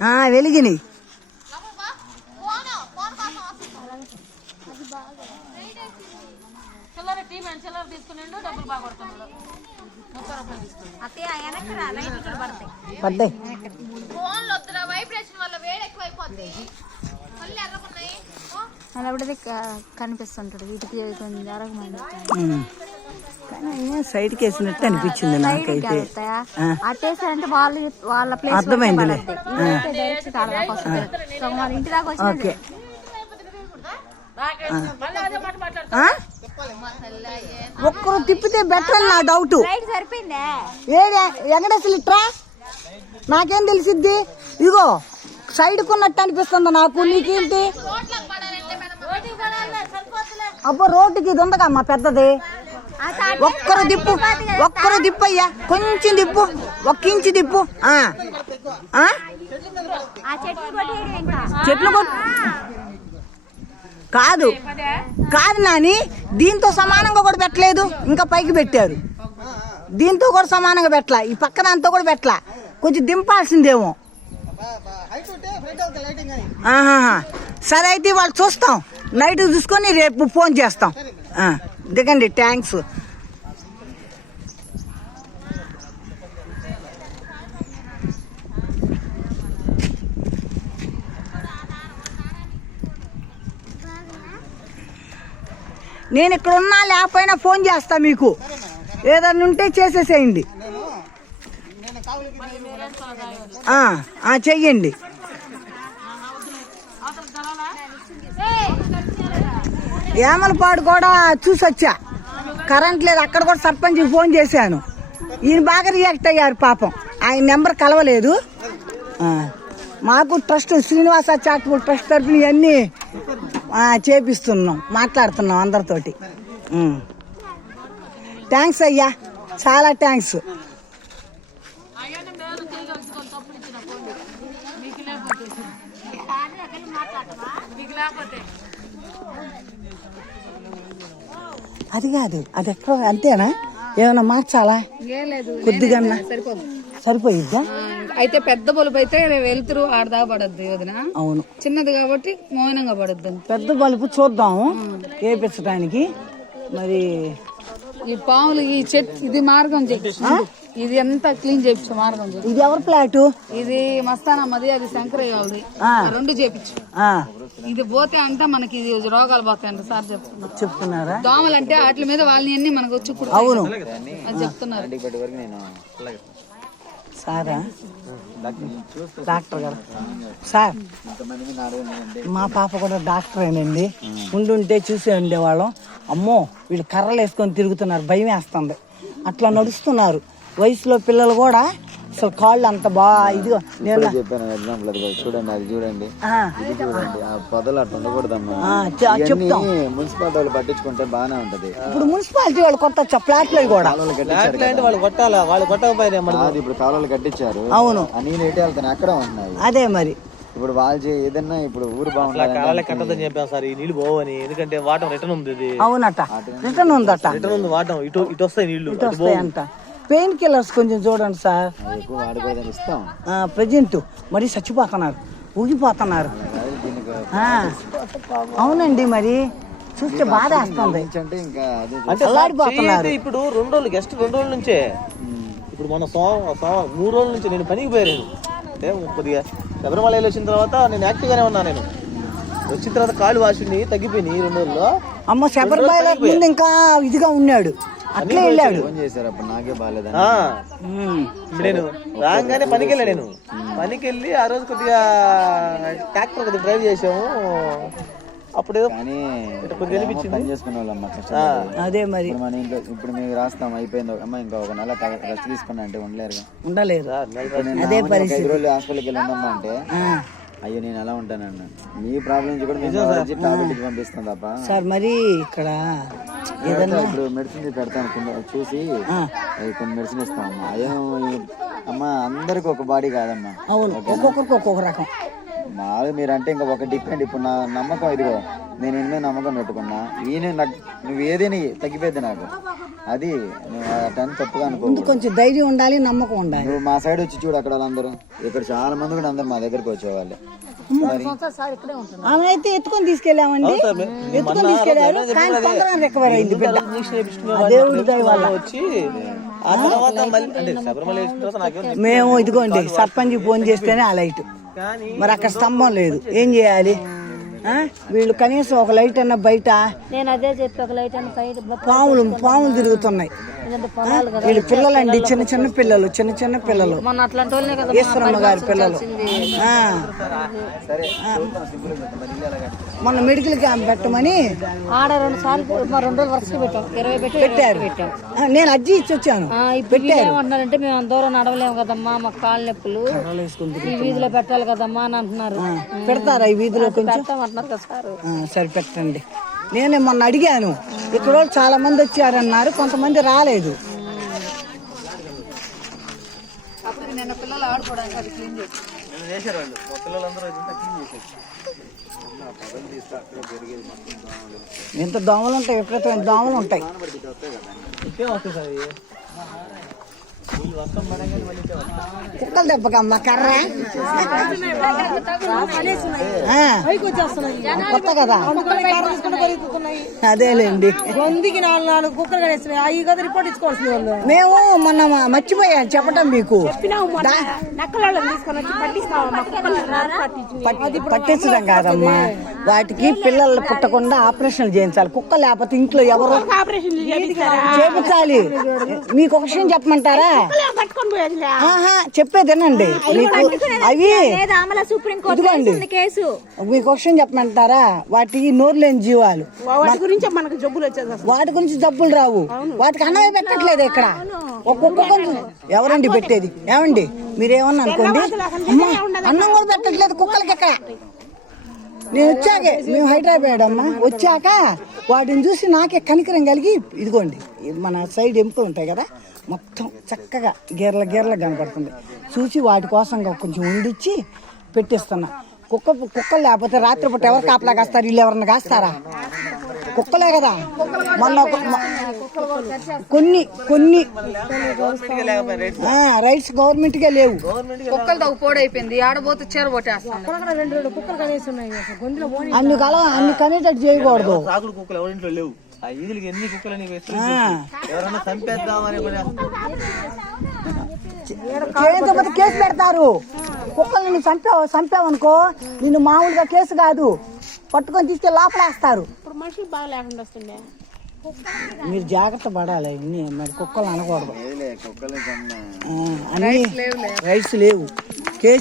ఆ, వెలిగినాయి పడ్డాయి. అలా కూడా కనిపిస్తుంటాడు వీటికి కొంచెం జరగమంది సైడ్కి వేసినట్టు అనిపించింది నాకైతే. అట్టేసారంటే వాళ్ళు వాళ్ళ ప్లేస్ అర్థమైందిలే. ఇంటి దాకా ఓకే? ఒక్కరు తిప్పితే బెటర్ నా డౌట్ ఏడే వెంకటేశ్వర ఇట్రా నాకేం తెలిసిద్ది? ఇగో సైడ్ కొన్నట్టు అనిపిస్తుంది నాకు. నీకేంటి? అబ్బో రోడ్డుకి ఇది ఉందగా అమ్మా పెద్దది. ఒక్కరు దిప్పు ఒక్కరు దిప్పు అయ్యా కొంచెం దిప్పు ఒక్క ఇంచు దిప్పు. చెట్లు కాదు. కాదు నాని దీంతో సమానంగా కూడా పెట్టలేదు. ఇంకా పైకి పెట్టారు. దీంతో కూడా సమానంగా పెట్టలా. ఈ పక్క దాంతో కూడా పెట్టలా. కొంచెం దింపాల్సిందేమో. సరే అయితే వాళ్ళు చూస్తాం. నైట్ చూసుకొని రేపు ఫోన్ చేస్తాం. ఆ, దిగండి థ్యాంక్స్. నేను ఇక్కడ ఉన్నా లేకపోయినా ఫోన్ చేస్తా మీకు. ఏదన్నా ఉంటే చేసేసేయండి. చెయ్యండి. ఏమలపాడు కూడా చూసొచ్చా. కరెంట్ లేదు అక్కడ కూడా సర్పంచ్ ఫోన్ చేశాను. ఈయన బాగా రియాక్ట్ అయ్యారు పాపం. ఆయన నెంబర్ కలవలేదు. మాకు ట్రస్ట్ శ్రీనివాస చారిటబుల్ ట్రస్ట్ తరఫున ఇవన్నీ చేపిస్తున్నాం మాట్లాడుతున్నాం అందరితోటి. థ్యాంక్స్ అయ్యా చాలా థ్యాంక్స్ అది కాదు అది ఎక్కడ అంతేనా? ఏమైనా మార్చాలా? కొద్దిగా సరిపోదు. సరిపోయిద్దా? అయితే పెద్ద బలుపు అయితే వెలుతురు ఆడదా పడద్ది వదిన. అవును. చిన్నది కాబట్టి మౌనంగా పడద్దు పెద్ద బలుపు చూద్దాము వేపించడానికి మరి ఈ పాములు ఈ చెట్టు ఇది మార్గం చెట్టు. ఇది ఎంత క్లీన్ చేయించు మార్గం ఇది ఎవరి ఫ్లాటు ఇది మస్తానమ్మది అది శంకరయ్య రెండు చేపించు. ఇది పోతే అంటే మనకి ఇది రోగాలు పోతాయంట సార్ చెప్తున్నారు. చెప్తున్నారా? దోమలు అంటే వాటి మీద వాళ్ళని అన్ని మనకు వచ్చి. అవును. అది చెప్తున్నారు. సారా? డాక్టర్ గారు. సార్ మా పాప కూడా డాక్టరేనండి ఉండుంటే చూసే ఉండేవాళ్ళం. అమ్మో వీళ్ళు కర్రలు వేసుకొని తిరుగుతున్నారు భయం వేస్తుంది అట్లా నడుస్తున్నారు. వయసులో పిల్లలు కూడా అసలు కాళ్ళు అంత బాగా ఇదిగో నేను చెప్పాను ఎగ్జాంపుల్ అది చూడండి అది చూడండి. ఆ, ఇది చూడండి ఆ పొదలు అట్లా ఉండకూడదమ్మా. చెప్తాం. మున్సిపాలిటీ వాళ్ళు పట్టించుకుంటే బాగానే ఉంటది. ఇప్పుడు మున్సిపాలిటీ వాళ్ళు కొత్త ఫ్లాట్లు కూడా. వాళ్ళు కొట్టాలా? వాళ్ళు కొట్టకపోయినా మరి అది ఇప్పుడు కాలువలు కట్టించారు. అవును. ఆ నీళ్ళు ఎటు వెళ్తాయి అక్కడ ఉంటున్నాయి. అదే మరి. ఇప్పుడు వాళ్ళు ఏదన్నా ఇప్పుడు ఊరు కాలాలే బాగుండాలి కట్టదని చెప్పాం సార్. ఈ నీళ్ళు పోవని. ఎందుకంటే వాటం రిటర్న్ ఉంది ఇది. అవునట. రిటర్న్ ఉందట. రిటర్న్ ఉంది వాటం ఇటు ఇటు వస్తాయి నీళ్ళు ఇటు వస్తాయంట. పెయిన్ కిల్లర్స్ కొంచెం చూడండి సార్. ప్రజెంట్ మరి చచ్చిపోతున్నారు ఊగిపోతున్నారు. అవునండి మరి. చూస్తే బాధ వేస్తుంది అంటే ఇప్పుడు రెండు రోజులు గెస్ట్ రెండు రోజుల నుంచే. ఇప్పుడు మన మూడు రోజుల నుంచి నేను పనికి పోయాను. అంటే కొద్దిగా శబరిమల వచ్చిన తర్వాత నేను యాక్టివ్ గానే ఉన్నా నేను. వచ్చిన తర్వాత కాళ్ళు వాసింది తగ్గిపోయినాయి రెండు రోజుల్లో. అమ్మ శబరిమల ముందు ఇంకా ఇదిగా ఉన్నాడు. అట్లే వెళ్ళాడు. ఫోన్ చేశారు అప్పుడు నాకే బాగాలేదని ఆ, నేను రాగానే పనికి వెళ్ళా నేను. పనికి వెళ్ళి ఆ రోజు కొద్దిగా ట్రాక్టర్ కొద్దిగా డ్రైవ్ చేసాము అప్పుడు ఏదో కానీ పని చేసుకునే వాళ్ళం మా కష్టపడి. అదే మరి. ఇప్పుడు మన ఇంట్లో ఇప్పుడు మేము రాస్తాం అయిపోయింది. అమ్మ ఇంకా ఒక నెల రెస్ట్ తీసుకున్నా అంటే ఉండలేరు. నేను అదే రోజులు హాస్పిటల్కి వెళ్ళి ఉండమ్మా అంటే అయ్యో నేను ఎలా ఉంటానన్న? మీ ప్రాబ్లం నుంచి కూడా మేము టాబ్లెట్ పంపిస్తాం తప్ప. సార్ మరి ఇక్కడ పెడతా, ఇప్పుడు మెడిసిన్ పెడతాను చూసి కొన్ని మెడిసిన్ ఇస్తాం అమ్మా అయ్యో అమ్మ అందరికి ఒక బాడీ కాదమ్మా. అవును ఒక్కొక్కరికి ఒక్కొక్క రకం. మామూలు మీరు అంటే ఇంకా ఒక డిపెండ్ ఇప్పుడు నా నమ్మకం ఇదిగో నేను ఎన్నో నమ్మకం పెట్టుకున్నా. ఈయన నాకు నువ్వు ఏదైనా తగ్గిపోద్ది నాకు. అది తప్పుగా అనుకో ముందు కొంచెం ధైర్యం ఉండాలి నమ్మకం ఉండాలి. నువ్వు మా సైడ్ వచ్చి చూడు అక్కడ వాళ్ళందరూ. ఇక్కడ చాలా మంది కూడా అందరు మా దగ్గరకు వచ్చేవాళ్ళే. మరి ఆమె అయితే ఎత్తుకొని తీసుకెళ్ళామండి. ఎత్తుకొని తీసుకెళ్ళారు కానీ తొందరగా రికవర్ అయింది బిడ్డ. దేవుడి దయ వల్ల. వచ్చి ఆ తర్వాత మళ్ళీ అంటే శబరిమల వేసిన తర్వాత నాకేం మేము ఇదిగోండి సర్పంచ్ ఫోన్ చేస్తేనే ఆ లైట్ కానీ మరి అక్కడ స్తంభం లేదు. ఏం చేయాలి? వీళ్ళు కనీసం ఒక లైట్ అన్న బయట నేను అదే చెప్పి ఒక లైట్ అని బయట పాములు పాములు తిరుగుతున్నాయి? వీళ్ళు పిల్లలండి చిన్న చిన్న పిల్లలు చిన్న చిన్న పిల్లలు. ఈశ్వరమ్మ గారి పిల్లలు. మొన్న మెడికల్ క్యాంప్ పెట్టమని ఆడ రెండు సార్లు మా రెండు రోజులు వరుసగా పెట్టాం. ఇరవై పెట్టి పెట్టారు. ఆ, నేను అజ్జి ఇచ్చి వచ్చాను. ఆ, ఇప్పుడు వీళ్ళు ఏమంటున్నారంటే మేము అంత దూరం నడవలేము కదమ్మా మాకు కాళ్ళ నొప్పులు. ఈ వీధిలో పెట్టాలి కదమ్మా అని అంటున్నారు. పెడతారా ఈ వీధిలో కొంచెం? పెట్టామంటున్నారు కదా సార్. సరే పెట్టండి. నేనే మొన్న అడిగాను. ఇక్కడ చాలా మంది వచ్చారన్నారు కొంతమంది రాలేదు అప్పుడు నిన్న పిల్లలు ఆడుకోవడానికి అది క్లీన్ చేసి నేను చేశారు వాళ్ళు. మా పిల్లలందరూ ఇదంతా క్లీన్ ఎంత దోమలు. ఉంటాయి విపరీతమైన దోమలు ఉంటాయి. వస్తాయి సార్ కుక్కల దెబ్బకమ్మ కర్ర. కొత్త కదా. అదేలేండి. వందికి నాలుగు నాలుగు కుక్కలు కనేస్తున్నాయి. అవి కదా రిపోర్ట్ ఇచ్చుకోవాల్సింది వాళ్ళు. మేము మొన్న మర్చిపోయాను చెప్పటం మీకు. పట్టించడం కాదమ్మా. వాటికి పిల్లలు పుట్టకుండా ఆపరేషన్ చేయించాలి. కుక్క లేకపోతే ఇంట్లో ఎవరు చేపించాలి. మీకు ఒక విషయం చెప్పమంటారా? చెప్పేదేనండి. అవి ఇదిగోండి. మీకు విషయం చెప్పమంటారా? వాటి నోరు లేని జీవాలు వాటి గురించి మనకు జబ్బులు వచ్చేది అసలు. వాటి గురించి జబ్బులు రావు. వాటికి అన్నమే పెట్టట్లేదు ఇక్కడ. ఒక్కొక్క ఎవరండి పెట్టేది? ఏమండి? మీరేమన్నా అనుకోండి? అన్నం కూడా పెట్టట్లేదు కుక్కలకి ఇక్కడ నేను వచ్చాకే మేము హైదరాబాద్ అమ్మ వచ్చాక వాటిని చూసి నాకే కనికరం కలిగి ఇదిగోండి ఇది మన సైడ్ ఎముకలు ఉంటాయి కదా మొత్తం చక్కగా గీరల గీరల కనపడుతుంది. చూసి వాటి కోసం కొంచెం ఉండిచ్చి పెట్టిస్తున్నా. కుక్క కుక్కలు లేకపోతే రాత్రిపూట ఎవరు కాపలా కాస్తారు? వీళ్ళు ఎవరన్నా కాస్తారా? కుక్కలే కదా. మొన్న ఒక- మొ- కొన్ని కొన్ని. రైట్స్ గవర్నమెంట్గా లేవు. కుక్కలు తగ్గు పోడైపోయింది ఆడబోతే చీర కొట్టేస్తాను అన్ని కల అన్ని కనేటట్టు చేయకూడదు. సాగుడు కుక్కలు ఎవరింట్లో లేవు. ఆ ఈదులకి ఎన్ని కుక్కలు నీకు విస్తరించి ఎవరన్నా చంపేద్దామని కూడా. చేయకపోతే కేసు పెడతారు. కుక్కలు నిన్ను చంపావు చంపావనుకో నిన్ను మామూలుగా కేసు కాదు. పట్టుకొని తీసుకెళ్ళి లోపలేస్తారు. మనుషులు బాగా లేకుండా వస్తుండే. మీరు జాగ్రత్త పడాలి ఇన్ని మరి కుక్కలు అనకూడదు. రైట్స్ లేవు.